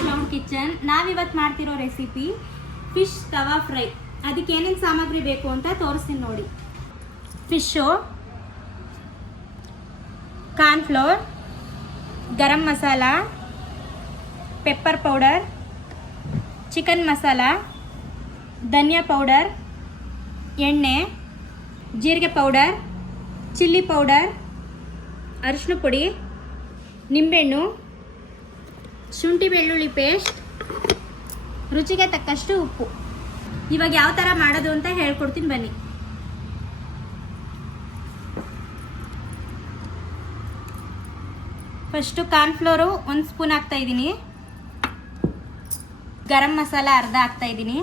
Cloud kitchen. ನಾವಿವತ್ತು ಮಾಡ್ತಿರೋ recipe fish ತವಾ fry. ಅದಕ್ಕೆ ಏನೇನು ಸಾಮಗ್ರಿ ಬೇಕು ಅಂತ ತೋರಿಸ್ತೀನಿ ನೋಡಿ. Fish, cornflour, garam masala, pepper powder, chicken masala, ಧನಿಯಾ ಪೌಡರ್, ಎಣ್ಣೆ, ಜೀರಿಗೆ ಪೌಡರ್, ಚಿಲ್ಲಿ ಪೌಡರ್, ಅರಿಶಿನ ಪುಡಿ, ನಿಂಬೆಹಣ್ಣು, ಶುಂಠಿ ಬೆಳ್ಳುಳ್ಳಿ ಪೇಸ್ಟ್, ರುಚಿಗೆ ತಕ್ಕಷ್ಟು ಉಪ್ಪು. ಇವಾಗ ಯಾವ ಥರ ಮಾಡೋದು ಅಂತ ಹೇಳ್ಕೊಡ್ತೀನಿ ಬನ್ನಿ. ಫಸ್ಟು ಕಾರ್ನ್ಫ್ಲೋರು 1 ಸ್ಪೂನ್ ಹಾಕ್ತಾ ಇದ್ದೀನಿ. ಗರಂ ಮಸಾಲ ಅರ್ಧ ಹಾಕ್ತಾ ಇದ್ದೀನಿ.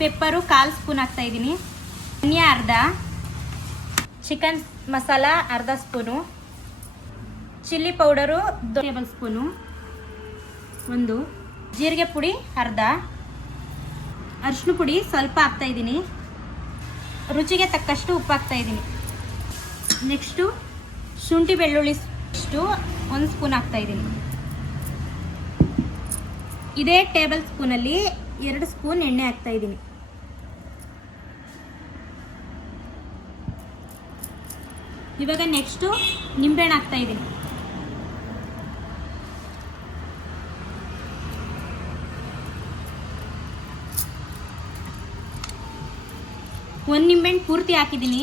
ಪೆಪ್ಪರು 1/4 ಸ್ಪೂನ್ ಹಾಕ್ತಾ ಇದ್ದೀನಿ. ಧನಿಯಾ ಅರ್ಧ, ಚಿಕನ್ ಮಸಾಲ ಅರ್ಧ spoon, chilli powder 2 table spoon, 1, ಜೀರಿಗೆ ಪುಡಿ ಅರ್ಧ, ಅರಿಶಿನ ಪುಡಿ ಸ್ವಲ್ಪ ಹಾಕ್ತಾ ಇದ್ದೀನಿ. ರುಚಿಗೆ ತಕ್ಕಷ್ಟು ಉಪ್ಪು ಹಾಕ್ತಾ ಇದ್ದೀನಿ. ನೆಕ್ಸ್ಟು ಶುಂಠಿ ಬೆಳ್ಳುಳ್ಳಿ ಅಷ್ಟು 1 ಸ್ಪೂನ್ ಹಾಕ್ತಾ ಇದ್ದೀನಿ. ಇದೇ ಟೇಬಲ್ ಸ್ಪೂನಲ್ಲಿ 2 ಸ್ಪೂನ್ ಎಣ್ಣೆ ಹಾಕ್ತಾ ಇದ್ದೀನಿ. ಇವಾಗ ನೆಕ್ಸ್ಟು ನಿಂಬೆಹಣ್ಣು ಹಾಕ್ತಾ ಇದ್ದೀನಿ. ಒಂದು ನಿಂಬೆಹಣ್ಣು ಪೂರ್ತಿ ಹಾಕಿದ್ದೀನಿ.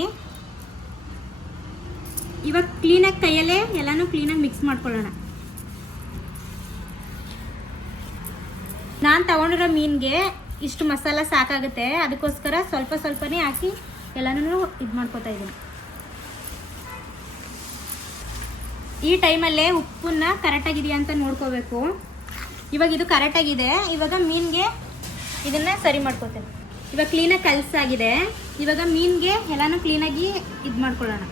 ಇವಾಗ ಕ್ಲೀನಾಗಿ ಕೈಯಲ್ಲೇ ಎಲ್ಲನೂ ಕ್ಲೀನಾಗಿ ಮಿಕ್ಸ್ ಮಾಡ್ಕೊಳ್ಳೋಣ. ನಾನು ತಗೊಂಡಿರೋ ಮೀನಿಗೆ ಇಷ್ಟು ಮಸಾಲ ಸಾಕಾಗುತ್ತೆ, ಅದಕ್ಕೋಸ್ಕರ ಸ್ವಲ್ಪ ಸ್ವಲ್ಪನೇ ಹಾಕಿ ಎಲ್ಲನೂ ಇದು ಮಾಡ್ಕೊತಾ ಇದ್ದೀನಿ. ಈ ಟೈಮಲ್ಲೇ ಉಪ್ಪನ್ನ ಕರೆಕ್ಟಾಗಿದೆಯಾ ಅಂತ ನೋಡ್ಕೋಬೇಕು. ಇವಾಗ ಇದು ಕರೆಕ್ಟಾಗಿದೆ. ಇವಾಗ ಮೀನಿಗೆ ಇದನ್ನು ಸರಿ ಮಾಡ್ಕೋತೇನೆ. ಇವಾಗ ಕ್ಲೀನಾಗಿ ಕಲಸಾಗಿದೆ. ಇವಾಗ ಮೀನಿಗೆ ಎಲ್ಲನೂ ಕ್ಲೀನಾಗಿ ಇದು ಮಾಡ್ಕೊಳ್ಳೋಣ.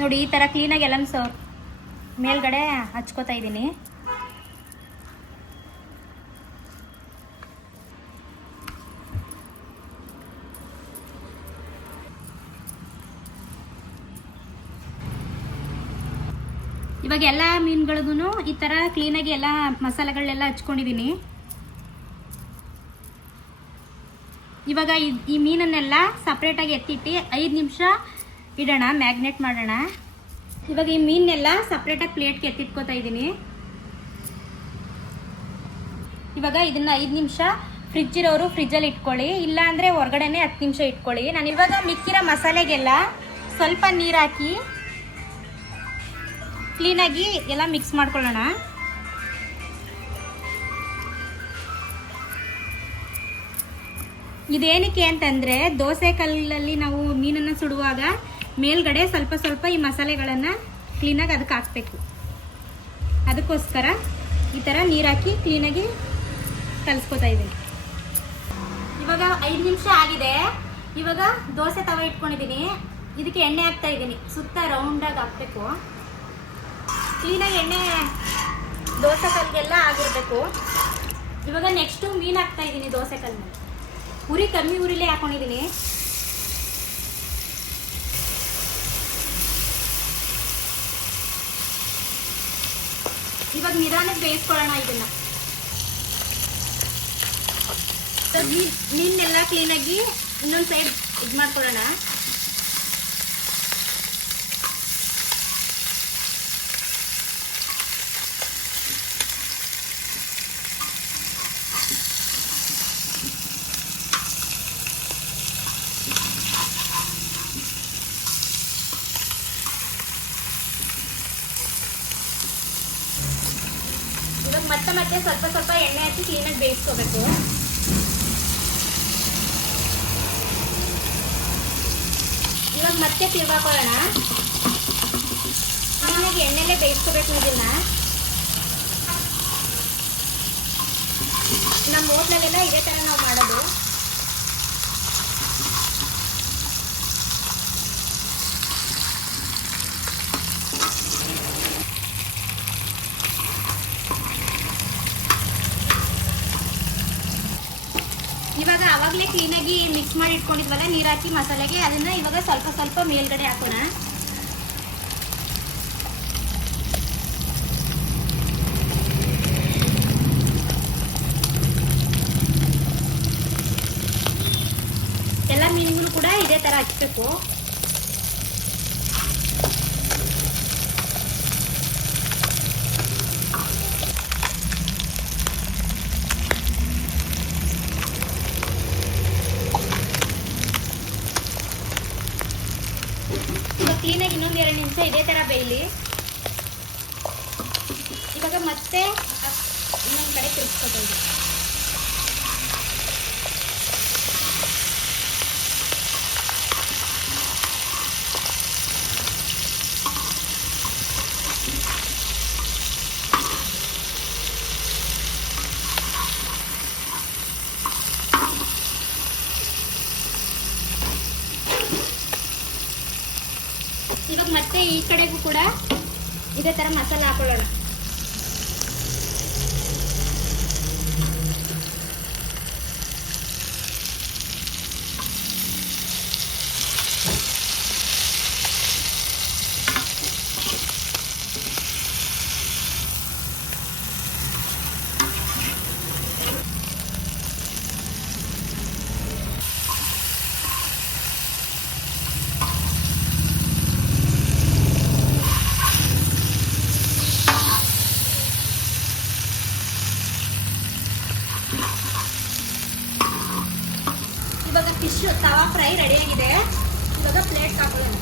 ನೋಡಿ, ಈ ಥರ ಕ್ಲೀನಾಗಿ ಎಲ್ಲ ಮೇಲ್ಗಡೆ ಹಚ್ಕೋತಾ ಇದ್ದೀನಿ. ಇವಾಗ ಎಲ್ಲ ಮೀನುಗಳಿಗೂ ಈ ಥರ ಕ್ಲೀನಾಗಿ ಎಲ್ಲ ಮಸಾಲೆಗಳನ್ನೆಲ್ಲ ಹಚ್ಕೊಂಡಿದ್ದೀನಿ. ಇವಾಗ ಈ ಮೀನನ್ನೆಲ್ಲ ಸಪ್ರೇಟಾಗಿ ಎತ್ತಿಟ್ಟು 5 ನಿಮಿಷ ಇಡೋಣ, ಮ್ಯಾಗ್ನೇಟ್ ಮಾಡೋಣ. ಇವಾಗ ಈ ಮೀನೆಲ್ಲ ಸಪ್ರೇಟಾಗಿ ಪ್ಲೇಟ್ಗೆ ಎತ್ತಿಟ್ಕೋತಾ ಇದ್ದೀನಿ. ಇವಾಗ ಇದನ್ನು 5 ನಿಮಿಷ ಫ್ರಿಜ್ ಇರೋರು ಫ್ರಿಜ್ಜಲ್ಲಿ ಇಟ್ಕೊಳ್ಳಿ, ಇಲ್ಲ ಅಂದರೆ ಹೊರಗಡೆನೆ 10 ನಿಮಿಷ ಇಟ್ಕೊಳ್ಳಿ. ನಾನು ಇವಾಗ ಮಿಕ್ಕಿರೋ ಮಸಾಲೆಗೆಲ್ಲ ಸ್ವಲ್ಪ ನೀರು ಹಾಕಿ ಕ್ಲೀನಾಗಿ ಎಲ್ಲ ಮಿಕ್ಸ್ ಮಾಡ್ಕೊಳ್ಳೋಣ. ಇದೇನಕ್ಕೆ ಅಂತಂದರೆ ದೋಸೆ ಕಲ್ಲಲ್ಲಿ ನಾವು ಮೀನನ್ನು ಸುಡುವಾಗ ಮೇಲ್ಗಡೆ ಸ್ವಲ್ಪ ಸ್ವಲ್ಪ ಈ ಮಸಾಲೆಗಳನ್ನು ಕ್ಲೀನಾಗಿ ಅದಕ್ಕೆ ಹಾಕಬೇಕು. ಅದಕ್ಕೋಸ್ಕರ ಈ ಥರ ನೀರು ಹಾಕಿ ಕ್ಲೀನಾಗಿ ಕಲಿಸ್ಕೊತಾ ಇದ್ದೀನಿ. ಇವಾಗ 5 ನಿಮಿಷ ಆಗಿದೆ. ಇವಾಗ ದೋಸೆ ತವ ಇಟ್ಕೊಂಡಿದ್ದೀನಿ. ಇದಕ್ಕೆ ಎಣ್ಣೆ ಹಾಕ್ತಾ ಇದ್ದೀನಿ. ಸುತ್ತ ರೌಂಡಾಗಿ ಹಾಕಬೇಕು. ಕ್ಲೀನಾಗಿ ಎಣ್ಣೆ ದೋಸೆ ಕಲ್ಲಿಗೆಲ್ಲ ಆಗಿರಬೇಕು. ಇವಾಗ ನೆಕ್ಸ್ಟು ಮೀನು ಹಾಕ್ತಾ ಇದ್ದೀನಿ ದೋಸೆ ಕಲ್ಲಿನ. ಉರಿ ಕಮ್ಮಿ ಉರಿಲೇ ಹಾಕೊಂಡಿದ್ದೀನಿ. ಇವಾಗ ನಿಧಾನಕ್ಕೆ ಬೇಯಿಸ್ಕೊಳ್ಳೋಣ ಇದನ್ನ. ಮೀನೆಲ್ಲ ಕ್ಲೀನಾಗಿ ಇನ್ನೊಂದು ಸೈಡ್ ಇದು ಮಾಡ್ಕೊಳ್ಳೋಣ. ಇವಾಗ ಮತ್ತೆ ಸ್ವಲ್ಪ ಸ್ವಲ್ಪ ಎಣ್ಣೆ ಹಾಕಿ ಕ್ಲೀನಾಗಿ ಬೇಯಿಸ್ಕೋಬೇಕು. ಇವಾಗ ಮತ್ತೆ ತಿರ್ಗಾಕೊಳ್ಳೋಣ. ಕ್ಲೀನಾಗಿ ಎಣ್ಣೆಲ್ಲೇ ಬೇಯಿಸ್ಕೋಬೇಕು ಇದನ್ನ. ನಮ್ಮ ಹೋಟ್ಲಲ್ಲೆಲ್ಲ ಇದೇ ಥರ ನಾವು ಮಾಡೋದು. ಇವಾಗ ಆವಾಗಲೇ ಕ್ಲೀನಾಗಿ ಮಿಕ್ಸ್ ಮಾಡಿ ಇಟ್ಕೊಂಡಿದ್ವಲ್ಲ ನೀರು ಹಾಕಿ ಮಸಾಲೆಗೆ, ಅದನ್ನ ಇವಾಗ ಸ್ವಲ್ಪ ಸ್ವಲ್ಪ ಮೇಲ್ಗಡೆ ಹಾಕೋಣ. ಎಲ್ಲ ಮೀನುಗಳು ಕೂಡ ಇದೇ ತರ ಹಚ್ಬೇಕು. ಕ್ಲೀನಾಗಿ ಇನ್ನೊಂದು 2 ನಿಮಿಷ ಇದೇ ತರ ಬೇಯಲಿ. ಇವಾಗ ಮತ್ತೆ ಇನ್ನೊಂದು ಕಡೆ ತಿರ್ಸ್ಕೊಬೋದು. ಇವಾಗ ಮತ್ತೆ ಈ ಕಡೆಗೂ ಕೂಡ ಇದೇ ತರ ಮಸಾಲೆ ಹಾಕೊಳ್ಳೋಣ. ಇವಾಗ ಫಿಶ್ ತವಾ ಫ್ರೈ ರೆಡಿಯಾಗಿದೆ. ಇವಾಗ ಪ್ಲೇಟ್ ಹಾಕೊಳ್ಳೋಣ.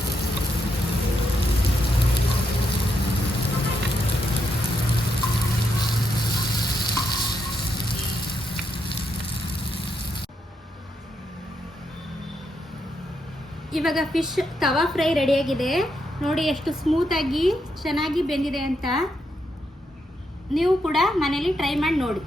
ಇವಾಗ ಫಿಶ್ ತವಾ ಫ್ರೈ ರೆಡಿಯಾಗಿದೆ. ನೋಡಿ ಎಷ್ಟು ಸ್ಮೂತಾಗಿ ಚೆನ್ನಾಗಿ ಬೆಂದಿದೆ ಅಂತ. ನೀವು ಕೂಡ ಮನೇಲಿ ಟ್ರೈ ಮಾಡಿ ನೋಡಿ.